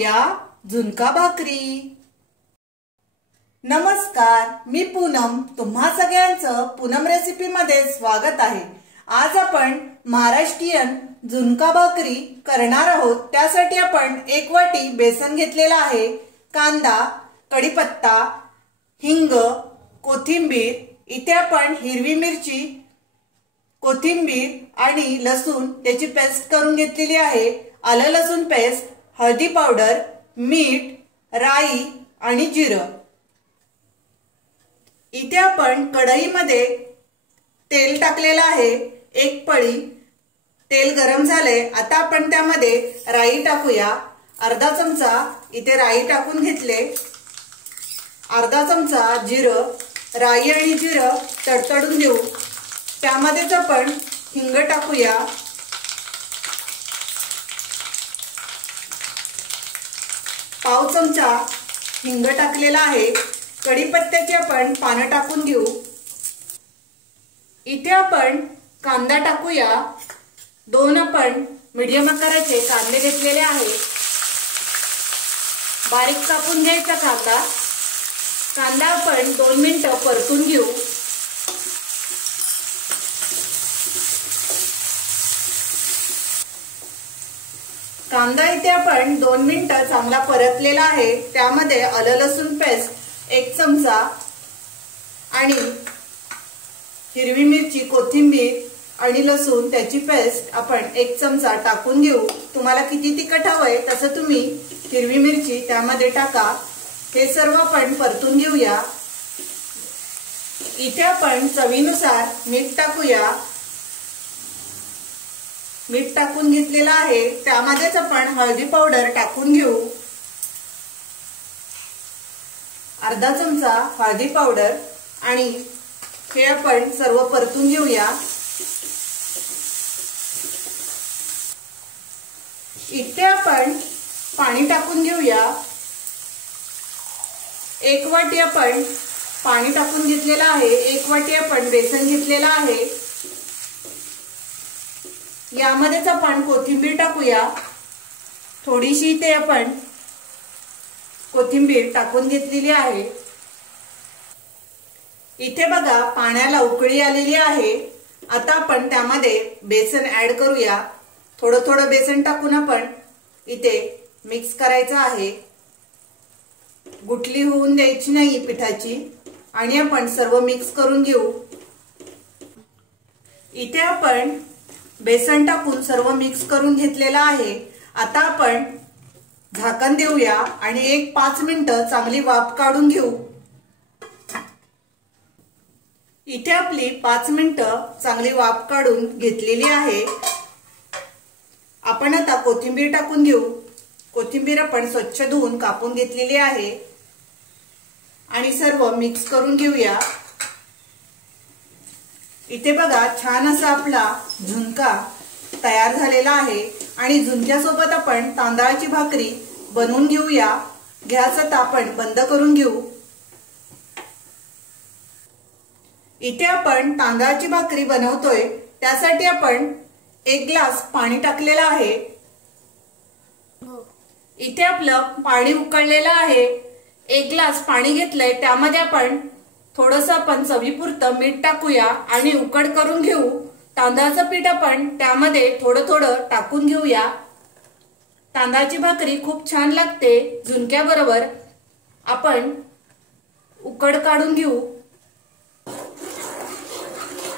बनवूया झुणका भाकरी। नमस्कार, मी पूनम, तुम्हा सगळ्यांचं पूनम रेसिपी मध्ये स्वागत आहे। आज आपण महाराष्ट्रीयन झुणका भाकरी करणार आहोत। त्यासाठी आपण 1 वाटी बेसन घेतलेला आहे, कांदा, कढीपत्ता, हिंग, कोथिंबीर, इथे आपण हिरवी मिरची, कोथिंबीर आणि लसूण त्याची पेस्ट करून घेतलेली आहे, आलं लसूण पेस्ट, हळदी पावडर, मीठ, राई आणि जिरं। इथे आपण कढईमध्ये तेल टाकलेलं आहे, 1 पळी तेल गरम झाले। आता आपण त्यामध्ये राई टाकूया, अर्धा चमचा इथे राई टाकून घेतले, अर्धा चमचा जिरं, राई आणि जिरं तडतडून देऊ। त्यामध्येच आपण हिंग टाकूया, पाव चमचा हिंग टाकलेला आहे। कढीपत्त्याची आपण पानं टाकून घेऊ। इथे आपण कांदा टाकूया, 2 आपण मीडियम आकाराचे कांदे घेतलेले आहे, बारीक कापून घ्यायचा कांदा। कांदा आपण 2 मिनिटं परतून घेऊ। कांदा इथे आपण 2 मिनिटं चांगला परतलेला आहे। त्यामध्ये आलं लसूण पेस्ट 1 चमचा आणि हिरवी मिरची, कोथिंबीर आणि लसूण त्याची पेस्ट आपण 1 चमचा टाकून घेऊ। तुम्हाला किती तिखट हवंय तसं तुम्ही हिरवी मिरची त्यामध्ये टाका। हे सर्व आपण परतून घेऊया। इथे आपण चवीनुसार मीठ टाकूया, मीठ टाकून घेतलेला आहे। त्यामध्येच आपण हळदी पावडर टाकून घेऊ, अर्धा चमचा हळदी पावडर, आणि हे आपण सर्व परतून घेऊया। इथे आपण पाणी टाकून घेऊया, 1 वाटी आपण पाणी टाकून घेतलेलं आहे, 1 वाटी आपण बेसन घेतलेलं आहे। यामध्येच आपण कोथिंबीर टाकूया, थोडीशी इथे आपण कोथिंबीर टाकून घेतलेली आहे। इथे बघा पाण्याला उकळी आलेली आहे। आता आपण त्यामध्ये बेसन ऍड करूया, थोडं थोडं बेसन टाकून आपण इथे मिक्स करायचं आहे, गुठली होऊन द्यायची नाही पिठाची, आणि आपण सर्व मिक्स करून घेऊ। इथे आपण बेसन टाकून सर्व मिक्स करून घेतलेलं आहे। आता आपण झाकण देऊया आणि 1-5 मिनिटं चांगली वाफ काढून घेऊ। इथे आपली 5 मिनिटं चांगली वाफ काढून घेतलेली आहे। आपण आता कोथिंबीर टाकून घेऊ। कोथिंबीर आपण स्वच्छ धुवून कापून घेतलेली आहे आणि सर्व मिक्स करून घेऊया। इथे बघा छान असा आपला झुणका तयार झालेला आहे, आणि झुणक्यासोबत आपण तांदळाची भाकरी बनवून घेऊया। गॅस आता आपण बंद करून घेऊ। इथे आपण तांदळाची भाकरी बनवतोय, त्यासाठी आपण 1 ग्लास पाणी टाकलेलं आहे। इथे आपलं पाणी उकळलेलं आहे, 1 ग्लास पाणी घेतलंय, त्यामध्ये आपण थोडंसं आपण चवीपुरतं मीठ टाकूया आणि उकड करून घेऊ। तांदळाचं पीठ आपण त्यामध्ये थोडं थोडं टाकून घेऊया। तांदळाची भाकरी खूप छान लागते झुणक्याबरोबर। आपण उकड काढून घेऊ,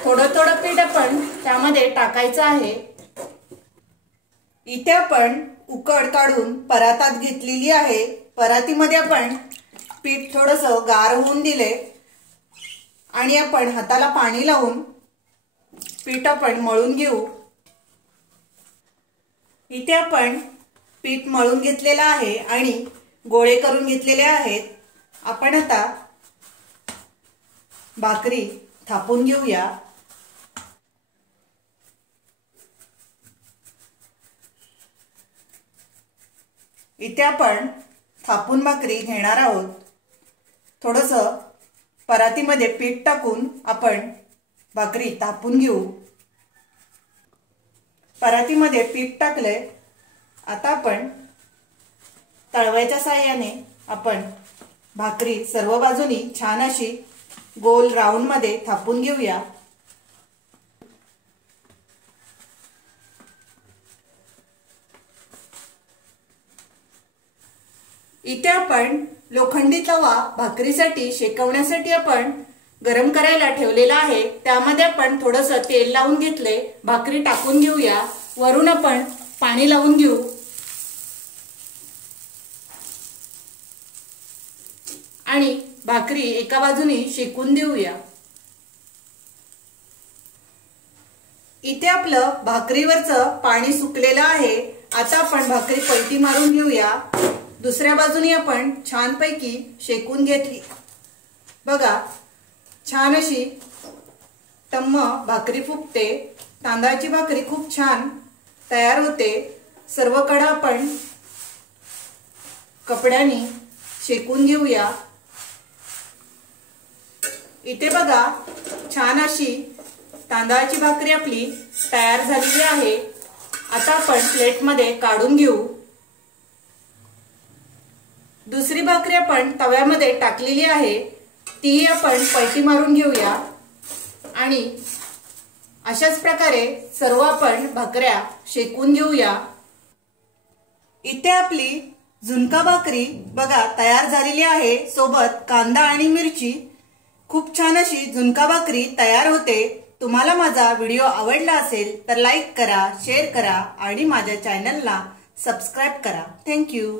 थोडं थोडं पीठ आपण त्यामध्ये टाकायचं आहे। इथे आपण उकड काढून परातात घेतलेली आहे। परातीमध्ये आपण पीठ थोडंसं गार होऊन दिले आणि आपण हाताला पाणी लावून पीठ आपण मळून घेऊ। इथे आपण पीठ मळून घेतलेलं आहे आणि गोळे करून घेतलेले आहेत। आपण आता भाकरी थापून घेऊया। इथे आपण थापून भाकरी घेणार आहोत। थोडंसं परातीमध्ये पीठ टाकून आपण भाकरी थापून घेऊ। परातीमध्ये पीठ टाकले, आता आपण तळव्याच्या साहाय्याने आपण भाकरी सर्व बाजूनी छान अशी गोल राऊंड मध्ये थापून घेऊया। इथे आपण लोखंडी तवा भाकरीसाठी शेकवण्यासाठी आपण गरम करायला ठेवलेला आहे। त्यामध्ये आपण थोडंसं तेल लावून घेतले, भाकरी टाकून घेऊया। वरून आपण पाणी लावून घेऊ आणि भाकरी एका बाजूने शेकून देऊया। इथे आपलं भाकरीवरचं पाणी सुकलेलं आहे। आता आपण भाकरी पलटी मारून घेऊया। दुसऱ्या बाजूने आपण छानपैकी शेकून घेतली। बघा, छान अशी टम्म भाकरी फुगते। तांदळाची भाकरी खूप छान तयार होते। सर्व कडा आपण कपड्याने शेकून घेऊया। इथे बघा, छान अशी तांदळाची भाकरी आपली तयार झालेली आहे। आता आपण प्लेटमध्ये काढून घेऊ। दुसरी भाकरी आपण तव्यामध्ये टाकलेली आहे, ती आपण पलटी मारून घेऊया आणि अशाच प्रकारे सर्व आपण भाकऱ्या शेकून घेऊया। इथे आपली झुणका भाकरी बघा तयार झालेली आहे। सोबत कांदा आणि मिरची, खूप छान अशी झुणका भाकरी तयार होते। तुम्हाला माझा व्हिडिओ आवडला असेल तर लाईक करा, शेअर करा आणि माझ्या चॅनलला सबस्क्राइब करा। थँक्यू।